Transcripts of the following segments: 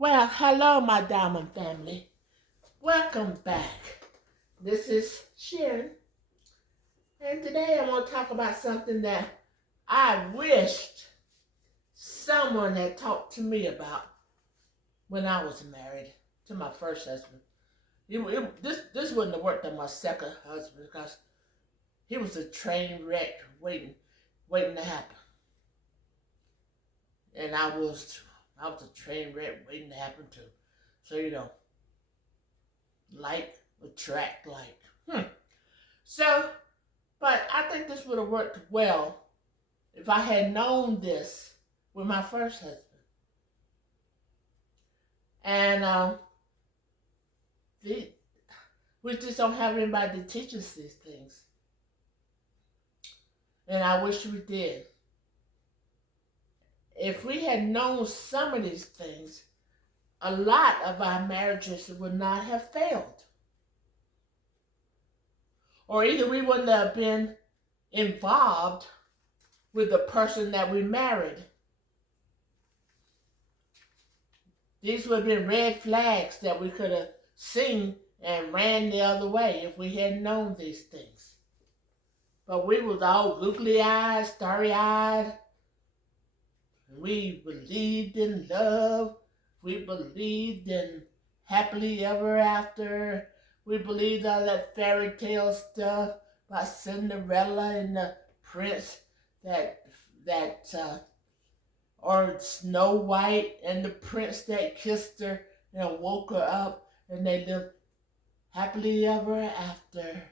Well, hello, my diamond family. Welcome back. This is Sharon, and today I want to talk about something that I wished someone had talked to me about when I was married to my first husband. This wouldn't have worked on my second husband because he was a train wreck waiting to happen, and I was a train wreck waiting to happen too. So like attract like. So But I think this would have worked well if I had known this with my first husband. And the, we just don't have anybody to teach us these things. And I wish we did. If we had known some of these things, a lot of our marriages would not have failed. Or either we wouldn't have been involved with the person that we married. These would have been red flags that we could have seen and ran the other way if we had known these things. But we was all googly eyed, starry eyed. We believed in love. We believed in happily ever after. We believed all that fairy tale stuff about Cinderella and the prince that or Snow White and the prince that kissed her and woke her up and they lived happily ever after.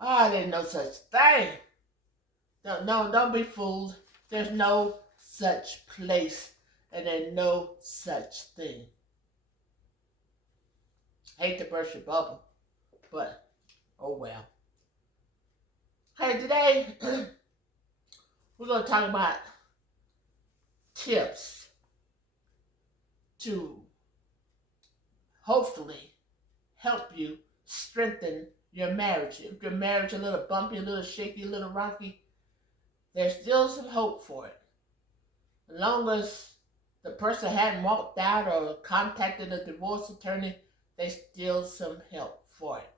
Oh, I didn't know such thing. Don't be fooled. There's no such place and there's no such thing. Hate to burst your bubble, but oh well. Okay, today we're going to talk about tips to hopefully help you strengthen your marriage. If your marriage is a little bumpy, a little shaky, a little rocky, there's still some hope for it. As long as the person hadn't walked out or contacted a divorce attorney, there's still some help for it.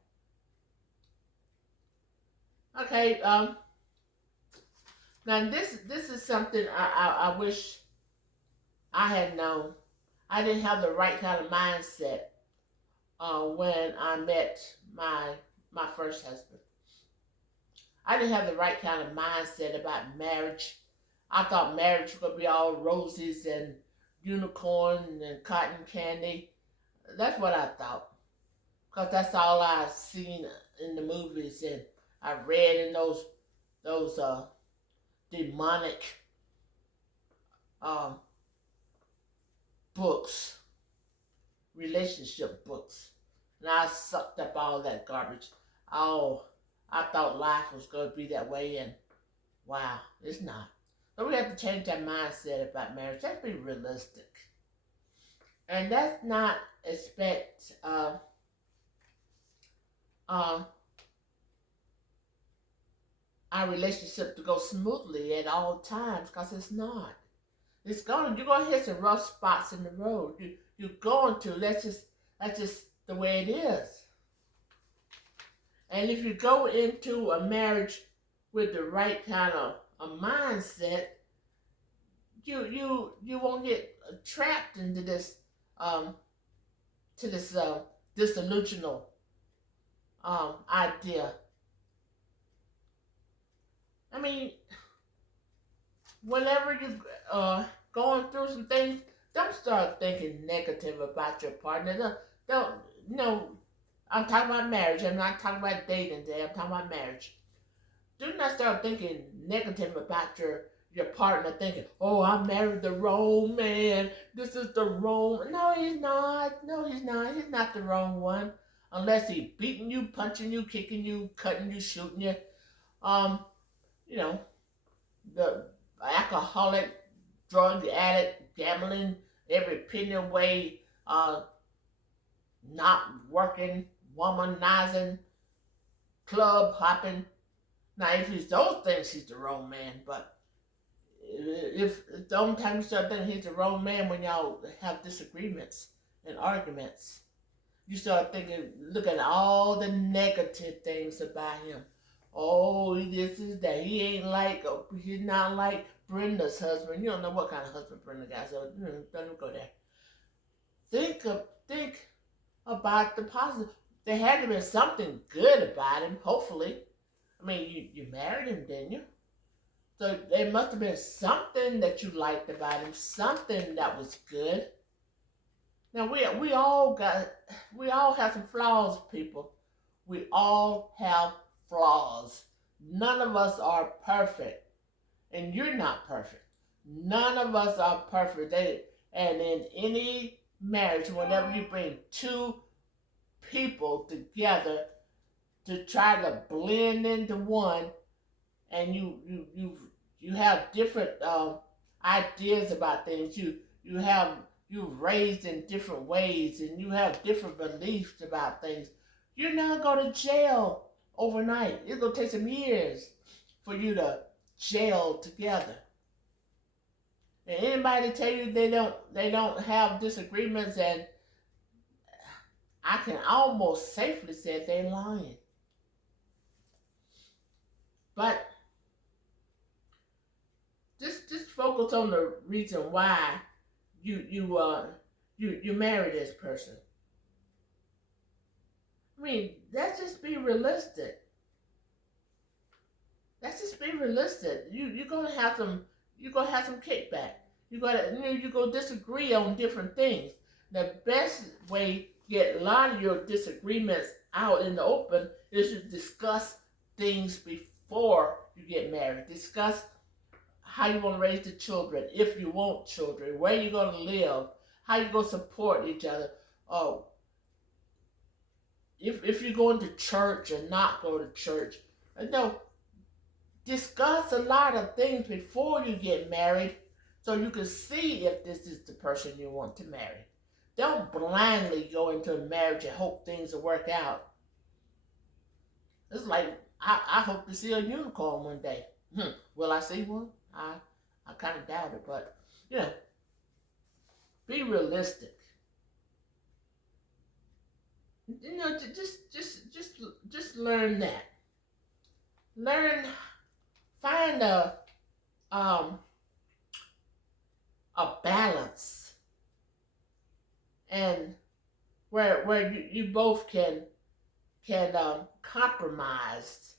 Okay, now this is something I wish I had known. I didn't have the right kind of mindset when I met my first husband. I didn't have the right kind of mindset about marriage. I thought marriage was gonna be all roses and unicorn and cotton candy. That's what I thought, cause that's all I seen in the movies and I read in those demonic um, books, relationship books. And I sucked up all that garbage. Oh, I thought life was going to be that way, and wow, it's not. So we have to change our mindset about marriage. Let's be realistic. And let's not expect our relationship to go smoothly at all times, because it's not. You're gonna hit some rough spots in the road. You're going to. That's just the way it is. And if you go into a marriage with the right kind of a mindset, you won't get trapped into this disillusional idea. I mean, whenever you going through some things, don't start thinking negative about your partner. Don't no. I'm talking about marriage. I'm not talking about dating today. I'm talking about marriage. Do not start thinking negative about your partner, thinking, "Oh, I married the wrong man. This is the wrong." No, he's not. No, he's not. He's not the wrong one, unless he's beating you, punching you, kicking you, cutting you, shooting you. Um, you know, the alcoholic, drug addict, gambling, every penny away, not working, womanizing, club hopping. Now, if he's those things, he's the wrong man. But if the only time you start thinking he's the wrong man when y'all have disagreements and arguments, you start thinking, look at all the negative things about him. Oh, he this is that. He's not like Brenda's husband. You don't know what kind of husband Brenda got, so don't go there. Think about the positive. There had to be something good about him, hopefully. I mean, you married him, didn't you? So there must have been something that you liked about him, something that was good. Now we all have some flaws, people. We all have flaws. None of us are perfect, and you're not perfect. None of us are perfect. And in any marriage, whenever you bring two people together to try to blend into one, and you have different ideas about things. You raised in different ways, and you have different beliefs about things. You're not going to jail overnight. It's going to take some years for you to gel together. And anybody tell you they don't have disagreements, and I can almost safely say they're lying. But just focus on the reason why you marry this person. I mean, let's just be realistic. Let's just be realistic. You're gonna have some kickback. You're gonna disagree on different things. The best way to get a lot of your disagreements out in the open is to discuss things before you get married. Discuss how you want to raise the children, if you want children, where you're going to live, how you're going to support each other. Oh, if you're going to church or not go to church. No, discuss a lot of things before you get married so you can see if this is the person you want to marry. Don't blindly go into a marriage and hope things will work out. It's like, I hope to see a unicorn one day. Will I see one? I kind of doubt it, but be realistic. Just learn that. Learn, find a balance, and where you both can compromise.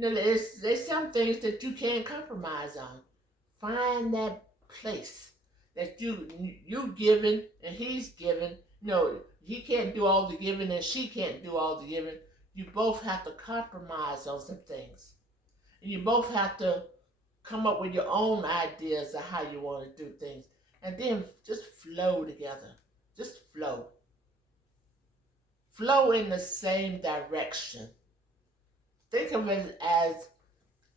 There's some things that you can't compromise on. Find that place that you giving and he's giving. No, he can't do all the giving and she can't do all the giving. You both have to compromise on some things, and you both have to come up with your own ideas of how you want to do things, and then just flow together. Just flow in the same direction. Think of it as,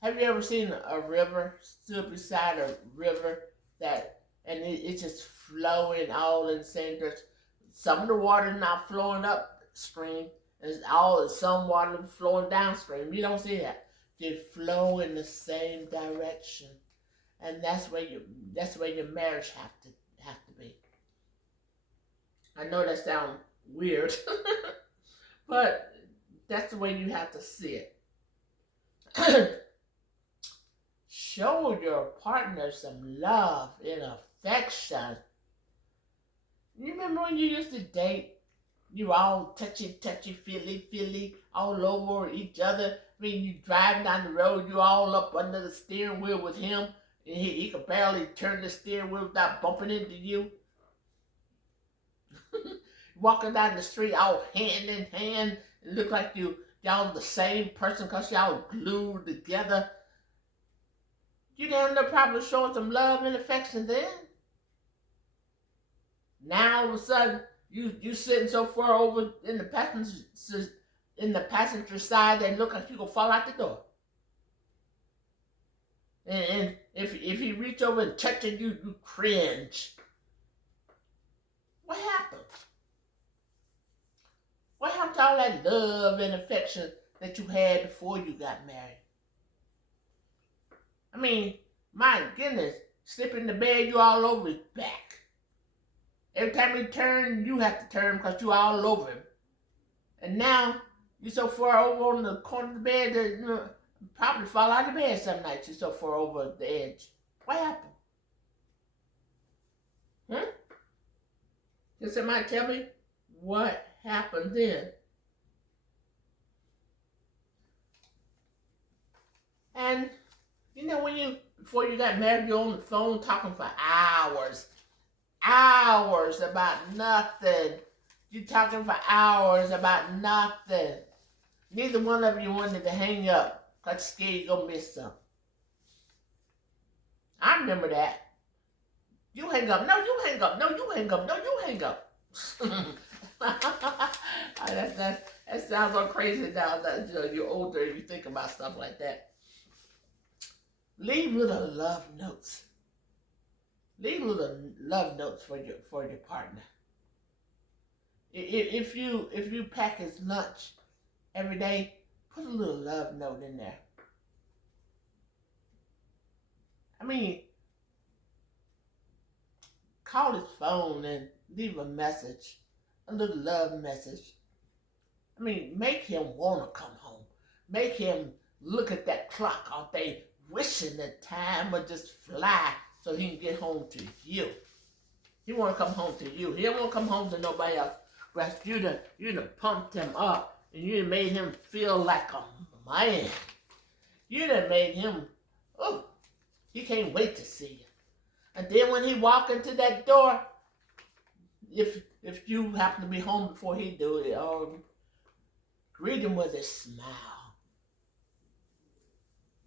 have you ever seen a river, stood beside a river and it's just flowing all in the same direction? Some of the water not flowing upstream, and some water flowing downstream. You don't see that. They flow in the same direction, and that's where your marriage have to be. I know that sounds weird, but that's the way you have to see it. Show your partner some love and affection. You remember when you used to date? You all touchy, feely, all over each other. I mean, you driving down the road, you all up under the steering wheel with him, and he could barely turn the steering wheel without bumping into you. Walking down the street all hand in hand, it look like y'all the same person because y'all glued together. You down there probably showing some love and affection then. Now all of a sudden you sitting so far over in the passenger side that look like you gonna fall out the door. And if he reach over and touch it, you cringe. What happened? What happened to all that love and affection that you had before you got married? I mean, My goodness, slip in the bed, you all over his back. Every time he turn, you have to turn because you all over him. And now you're so far over on the corner of the bed that probably fall out of bed some nights. You're so far over the edge. What happened? Huh? Can somebody tell me what happened then? And before you got married, you're on the phone talking for hours about nothing. You talking for hours about nothing. Neither one of you wanted to hang up because you're scared you're going to miss something. I remember that. You hang up. No, you hang up. No, you hang up. No, you hang up. That sounds so crazy now that you're older and you think about stuff like that. Leave little love notes. Leave little love notes for your partner. If you pack his lunch every day, put a little love note in there. I mean, call his phone and leave a message, a little love message. I mean, make him want to come home. Make him look at that clock all day, wishing that time would just fly so he can get home to you. He want to come home to you. He don't want to come home to nobody else. But you done pumped him up and you done made him feel like a man. You done made him, he can't wait to see you. And then when he walk into that door, if you happen to be home before he do it, greet him with a smile.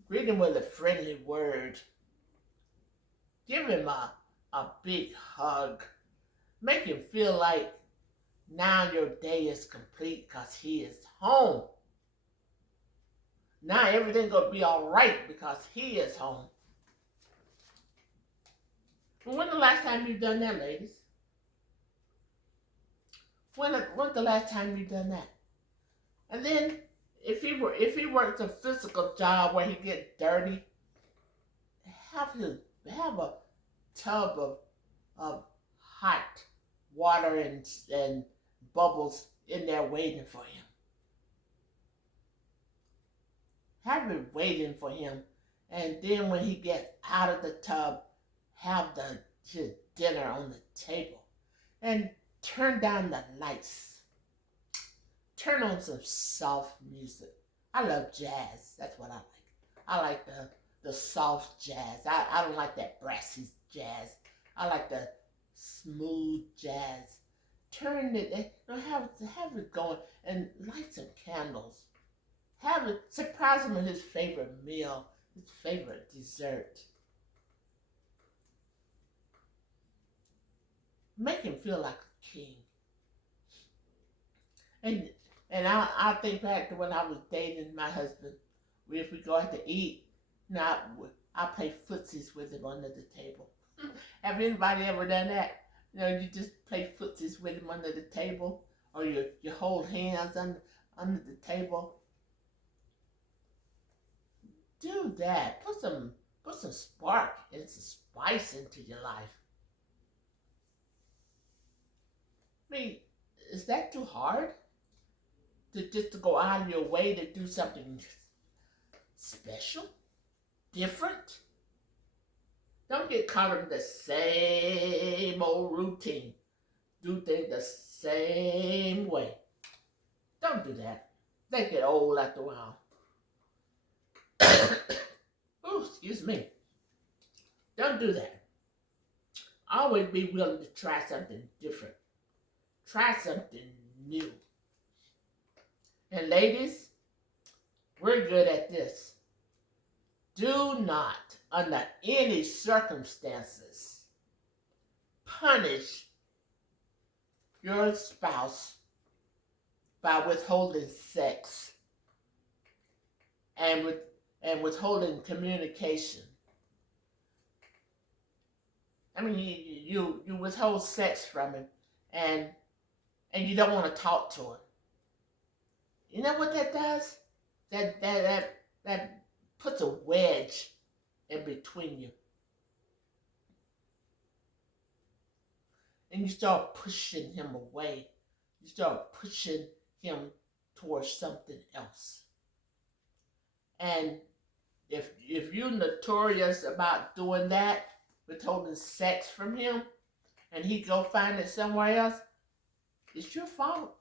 Greet him with a friendly word. Give him a big hug. Make him feel like now your day is complete because he is home. Now everything's going to be all right because he is home. When's the last time you've done that, ladies? When's the last time you've done that? And then, if he works a physical job where he gets dirty, have a tub of hot water and bubbles in there waiting for him. Have it waiting for him, and then when he gets out of the tub, have his dinner on the table, and turn down the lights. Turn on some soft music. I love jazz. That's what I like. I like the soft jazz. I don't like that brassy jazz. I like the smooth jazz. Turn it, have it going, and light some candles. Surprise him with his favorite meal, his favorite dessert. Make him feel like a king. And I think back to when I was dating my husband. If we go out to eat, now I play footsies with him under the table. Have anybody ever done that? You just play footsies with him under the table, or you hold hands under the table. Do that. Put some spark and some spice into your life. I mean, is that too hard? To go out of your way to do something special, different? Don't get caught in the same old routine. Do things the same way. Don't do that. They get old after a while. Oh, excuse me. Don't do that. Always be willing to try something different. Try something new. And ladies, we're good at this. Do not, under any circumstances, punish your spouse by withholding sex and withholding communication. I mean, you withhold sex from him, and you don't want to talk to him. You know what that does? That puts a wedge in between you. And you start pushing him away. You start pushing him towards something else. And if you're notorious about doing that, withholding sex from him, and he go find it somewhere else, it's your fault.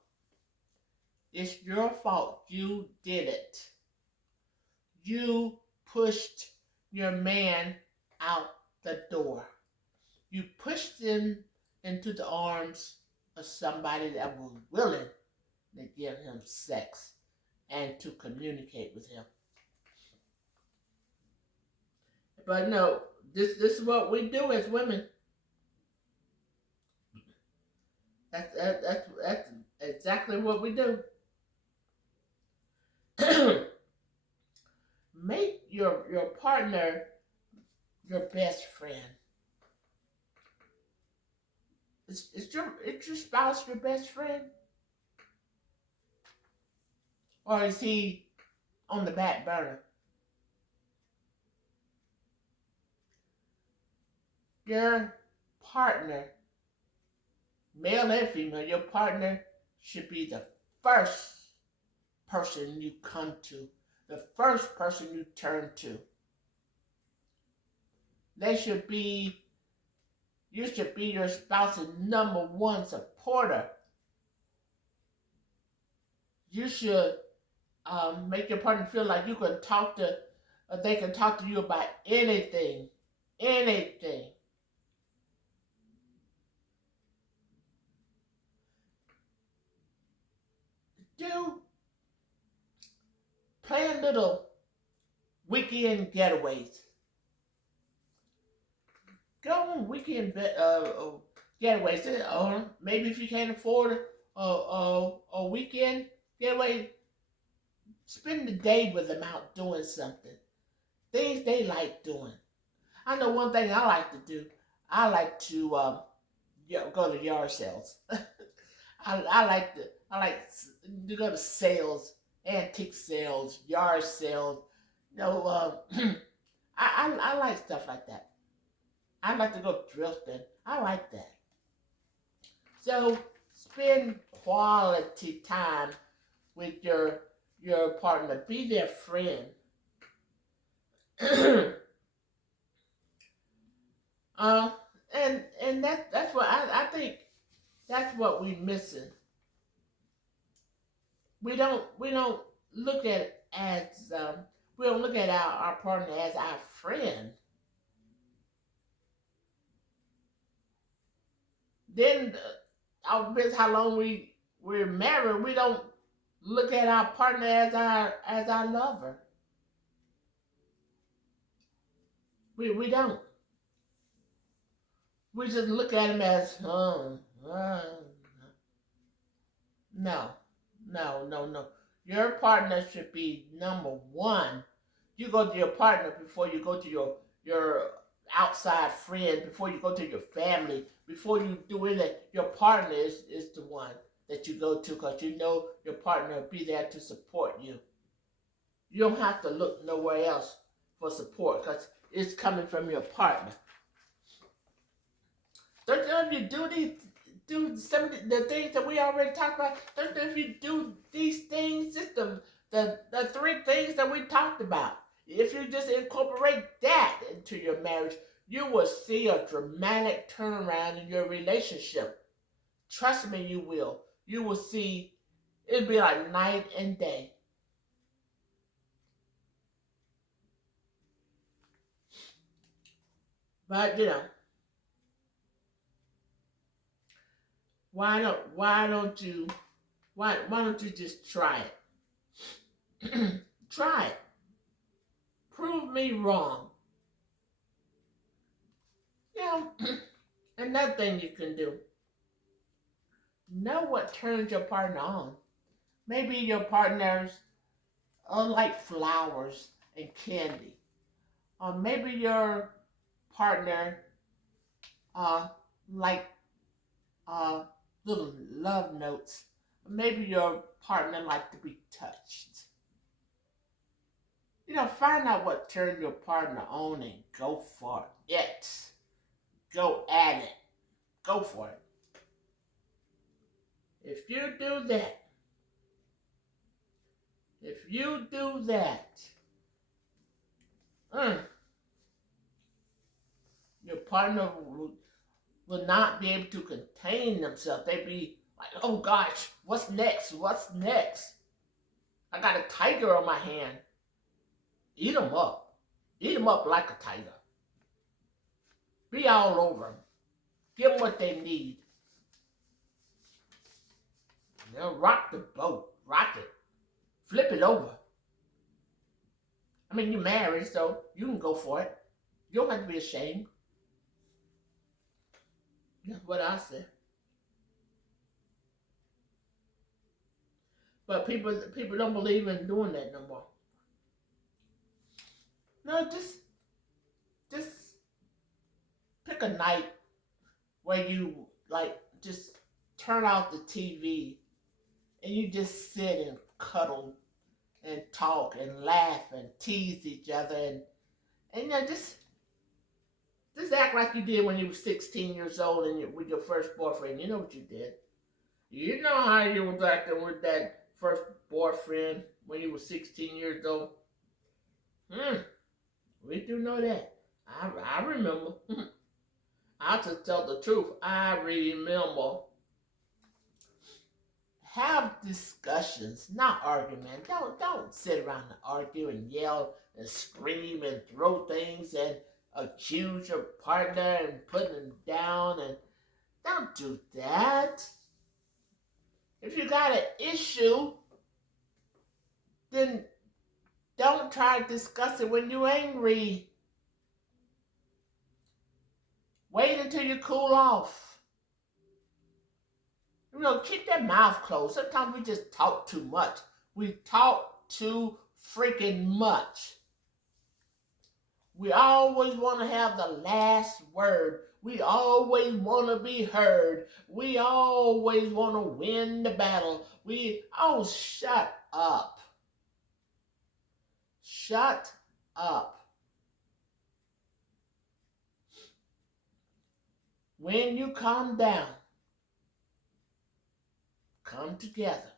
It's your fault. You did it. You pushed your man out the door. You pushed him into the arms of somebody that was willing to give him sex and to communicate with him. But no, this is what we do as women. That's exactly what we do. Make your partner your best friend. Is your spouse your best friend? Or is he on the back burner? Your partner, male and female, your partner should be the first person you come to, the first person you turn to. They should be, you should be your spouse's number one supporter. You should make your partner feel like you can talk to, they can talk to you about anything, anything. Do plan little weekend getaways. Go on weekend getaways. Or maybe if you can't afford a weekend getaway, spend the day with them out doing something. Things they like doing. I know one thing I like to do. I like to go to yard sales. I like to go to sales, antique sales, yard sales. You know, I like stuff like that. I like to go thrifting. I like that. So spend quality time with your partner. Be their friend. uh, and that's what I think. That's what we're missing. We don't look at it as we don't look at our partner as our friend. Then I'll bet how long we're married, we don't look at our partner as our lover. We don't. We just look at him as no, no. Your partner should be number one. You go to your partner before you go to your outside friends, before you go to your family, before you do anything. Your partner is the one that you go to because you know your partner will be there to support you. You don't have to look nowhere else for support because it's coming from your partner. Don't you know if you do some of the things that we already talked about? Don't you know if you do these things, just the three things that we talked about? If you just incorporate that into your marriage, you will see a dramatic turnaround in your relationship. Trust me, you will. You will see it'll be like night and day. But you know, why don't you just try it? Try it. Prove me wrong. You know, another thing you can do. Know what turns your partner on. Maybe your partners like flowers and candy. Or maybe your partner uh, like uh, little love notes. Maybe your partner like to be touched. Find out what turn your partner on and go for it. Go at it. Go for it. If you do that, if you do that, mm, your partner will not be able to contain themselves. They be like, oh gosh, what's next? What's next? I got a tiger on my hand. Eat them up. Eat them up like a tiger. Be all over them. Give them what they need. Rock the boat. Rock it. Flip it over. I mean, you're married, so you can go for it. You don't have to be ashamed. That's what I say. But people don't believe in doing that no more. No, just pick a night where you like just turn off the TV and you just sit and cuddle and talk and laugh and tease each other and just act like you did when you were 16 years old and with your first boyfriend. You know what you did. You know how you was acting with that first boyfriend when you were 16 years old. Hmm, we do know that. I remember. I just tell the truth. I remember. Have discussions, not argument. Don't sit around and argue and yell and scream and throw things and accuse your partner and put them down and don't do that. If you got an issue, then don't try to discuss it when you're angry. Wait until you cool off. Keep that mouth closed. Sometimes we just talk too much. We talk too freaking much. We always want to have the last word. We always want to be heard. We always want to win the battle. Shut up. Shut up. When you calm down, come together.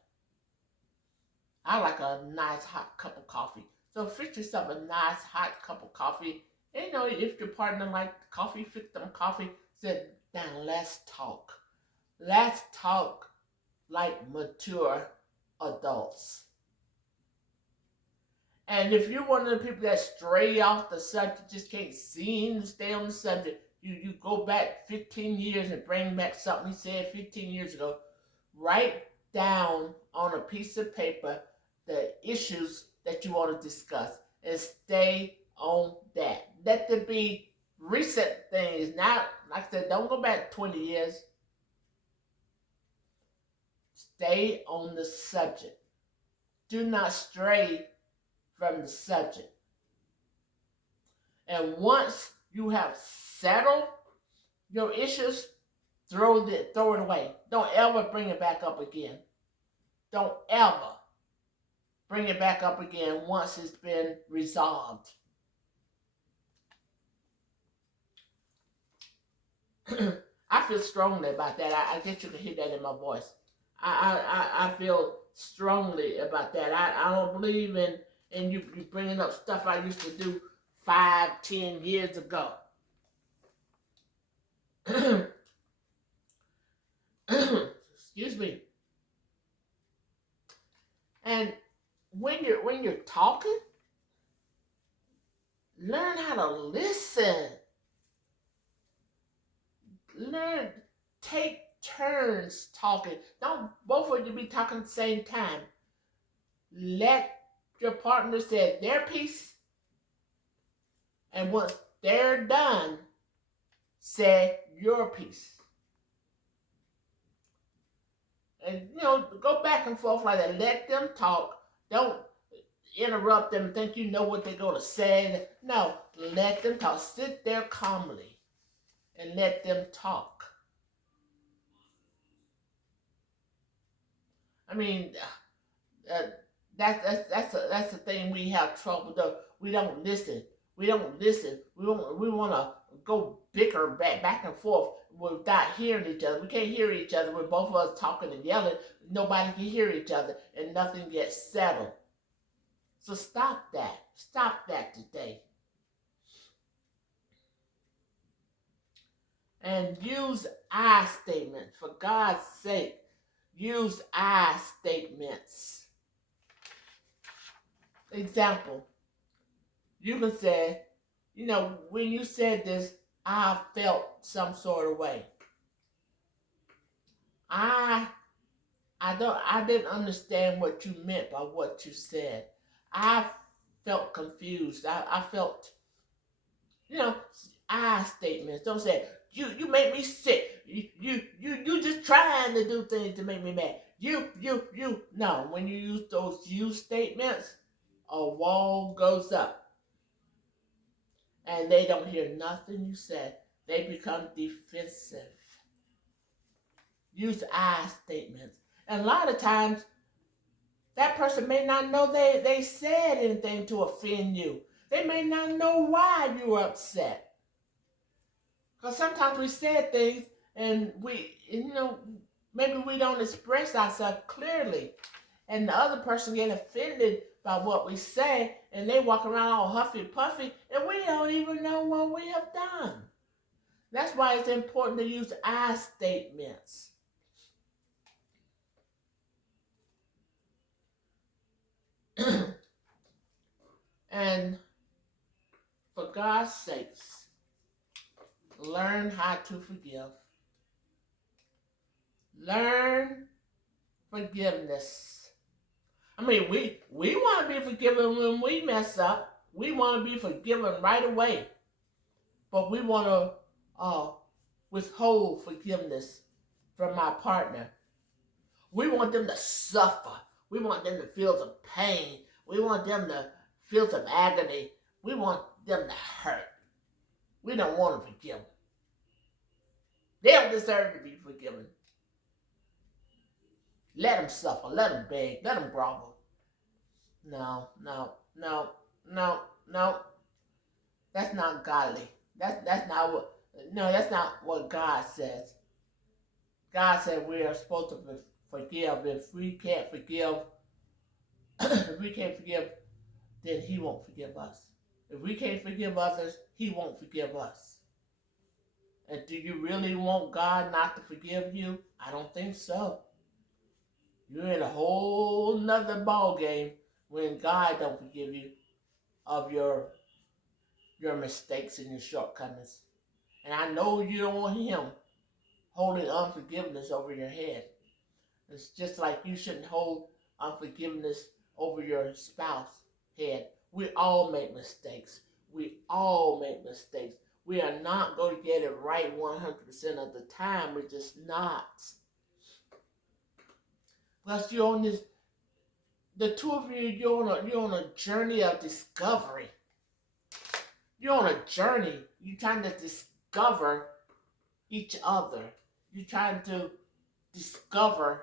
I like a nice hot cup of coffee. So fix yourself a nice hot cup of coffee. And if your partner likes coffee, fix them coffee. Sit down, let's talk. Let's talk like mature adults. And if you're one of the people that stray off the subject, just can't seem to stay on the subject, you go back 15 years and bring back something he said 15 years ago. Write down on a piece of paper the issues that you want to discuss and stay on that. Let there be recent things. Not, like I said, don't go back 20 years. Stay on the subject. Do not stray from the subject. And once you have settled your issues, throw it away. Don't ever bring it back up again. Don't ever bring it back up again once it's been resolved. I feel strongly about that. I guess you can hear that in my voice. I feel strongly about that. I don't believe in you bringing up stuff I used to do 5, 10 years ago. Excuse me. And when you're talking, learn how to listen. Take turns talking. Don't both of you be talking at the same time. Let your partner say their piece, and once they're done, say your piece. And go back and forth like that. Let them talk. Don't interrupt them. Think you know what they're going to say. No, let them talk. Sit there calmly and let them talk. I mean, That's the thing we have trouble though. We don't listen. We don't listen. We want to go bicker back and forth without hearing each other. We can't hear each other. We're both of us talking and yelling. Nobody can hear each other, and nothing gets settled. So stop that. Stop that today. And use I statements. For God's sake, use I statements. Example, you can say, when you said this, I felt some sort of way. I I didn't understand what you meant by what you said. I felt confused. I felt, you know, I statements. Don't say you make me sick. You just trying to do things to make me mad. You. No, when you use those you statements, a wall goes up, and they don't hear nothing you said. They become defensive. Use I statements, and a lot of times that person may not know they said anything to offend you. They may not know why you were upset. Because sometimes we said things and maybe we don't express ourselves clearly. And the other person get offended by what we say and they walk around all huffy puffy and we don't even know what we have done. That's why it's important to use I statements. And for God's sakes, learn how to forgive. Learn forgiveness. I mean, we want to be forgiven when we mess up. We want to be forgiven right away. But we want to withhold forgiveness from our partner. We want them to suffer. We want them to feel some pain. We want them to feel some agony. We want them to hurt. We don't want to forgive them. They don't deserve to be forgiven. Let them suffer. Let them beg. Let them grovel. No, no, no, no, no. That's not godly. That's not what. No, that's not what God says. God said we are supposed to forgive. If we can't forgive, if we can't forgive, then He won't forgive us. If we can't forgive others, He won't forgive us. And do you really want God not to forgive you? I don't think so. You're in a whole nother ball game when God don't forgive you of your mistakes and your shortcomings. And I know you don't want Him holding unforgiveness over your head. It's just like you shouldn't hold unforgiveness over your spouse's head. We all make mistakes. We all make mistakes. We are not going to get it right 100% of the time. We're just not. Plus, you're on this. The two of you, you're on a journey of discovery. You're on a journey. You're trying to discover each other. You're trying to discover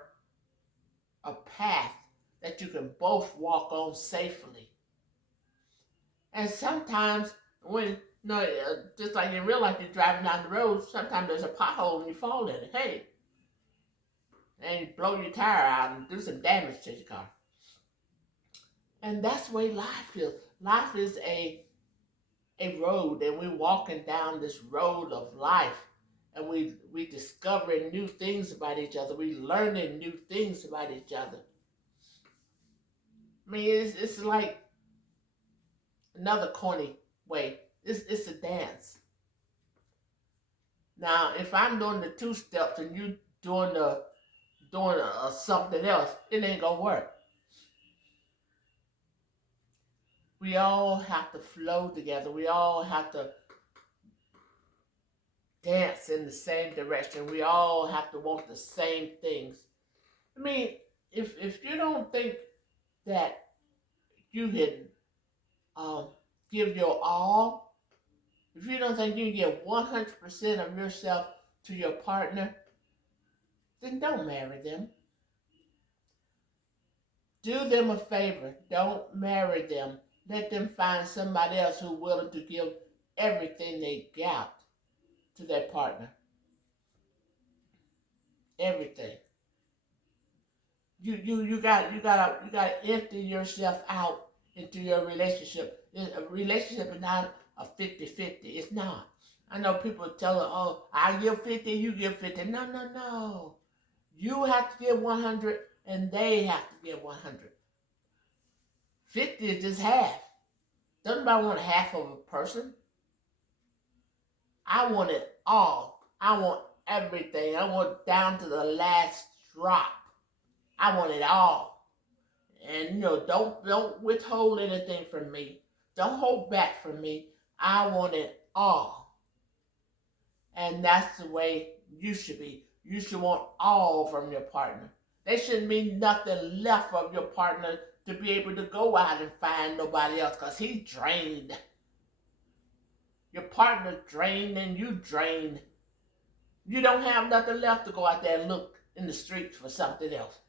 a path that you can both walk on safely. And sometimes when, just like in real life, you're driving down the road, sometimes there's a pothole and you fall in it. Hey, and you blow your tire out and do some damage to your car. And that's the way life is. Life is a road, and we're walking down this road of life, and we discovering new things about each other. We learning new things about each other. I mean, it's like another corny way. It's a dance. Now, if I'm doing the two steps and you doing something else, it ain't gonna work. We all have to flow together. We all have to dance in the same direction. We all have to want the same things. I mean, if you don't think that you can give your all, if you don't think you can give 100% of yourself to your partner, then don't marry them. Do them a favor. Don't marry them. Let them find somebody else who's willing to give everything they got to their partner. Everything. You gotta empty yourself out into your relationship. A relationship is not a 50-50. It's not. I know people tell her, oh, I give 50, you give 50. No, no, no. You have to give 100 and they have to give 100. 50 is just half. Doesn't nobody want half of a person. I want it all. I want everything. I want down to the last drop. I want it all. And don't withhold anything from me. Don't hold back from me. I want it all. And that's the way you should be. You should want all from your partner. There shouldn't be nothing left of your partner to be able to go out and find nobody else because he's drained. Your partner drained and you drained. You don't have nothing left to go out there and look in the streets for something else.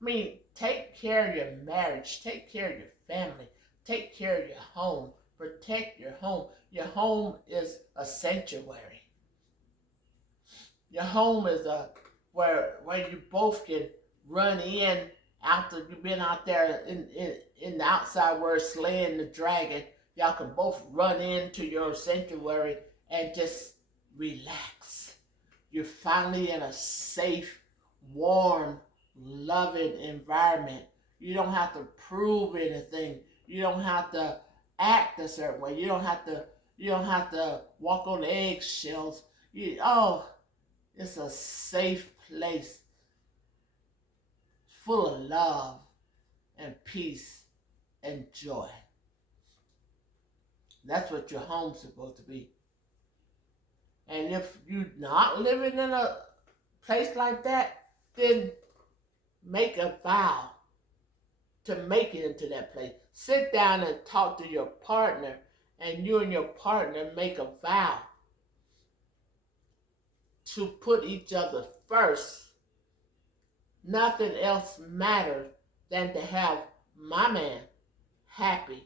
I mean, take care of your marriage. Take care of your family. Take care of your home. Protect your home. Your home is a sanctuary. Your home is a where you both can run in after you've been out there in the outside world slaying the dragon. Y'all can both run into your sanctuary and just relax. You're finally in a safe, warm, loving environment. You don't have to prove anything. You don't have to act a certain way. You don't have to walk on eggshells. It's a safe place full of love and peace and joy. That's what your home's supposed to be. And if you're not living in a place like that, then make a vow to make it into that place. Sit down and talk to your partner, and you and your partner make a vow to put each other first. Nothing else matters than to have my man happy,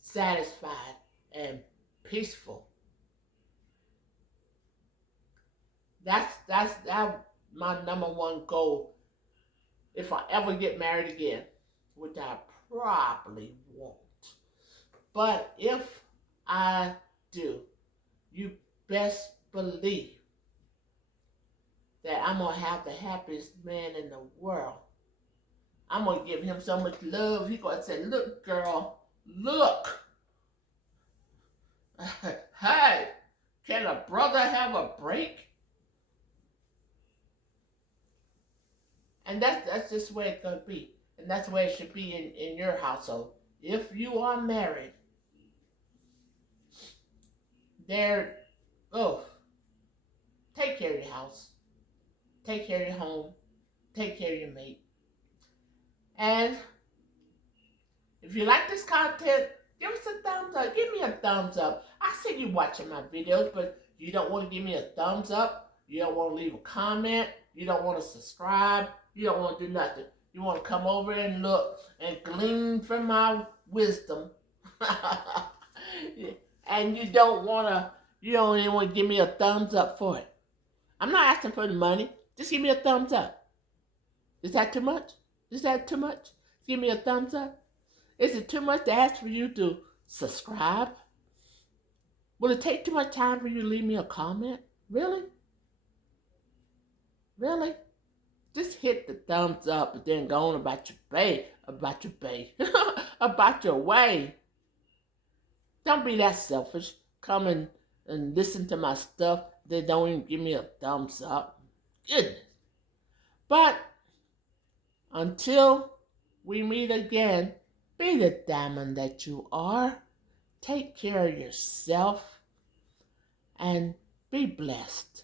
satisfied, and peaceful. That's my number one goal if I ever get married again, which I probably won't. But if I do, you best believe that I'm going to have the happiest man in the world. I'm going to give him so much love. He's going to say, look, girl, look. Hey, can a brother have a break? And that's just the way it's going to be. And that's the way it should be in your household. If you are married, take care of your house. Take care of your home. Take care of your mate. And if you like this content, give us a thumbs up. Give me a thumbs up. I see you watching my videos, but you don't want to give me a thumbs up. You don't want to leave a comment. You don't want to subscribe. You don't want to do nothing. You want to come over and look and glean from my wisdom. And you don't even want to give me a thumbs up for it. I'm not asking for the money. Just give me a thumbs up. Is that too much? Is that too much? Give me a thumbs up. Is it too much to ask for you to subscribe? Will it take too much time for you to leave me a comment? Really? Really? Just hit the thumbs up and then go on about your way. About your way. Don't be that selfish. Come and listen to my stuff. They don't even give me a thumbs up. Goodness. But until we meet again, be the diamond that you are. Take care of yourself and be blessed.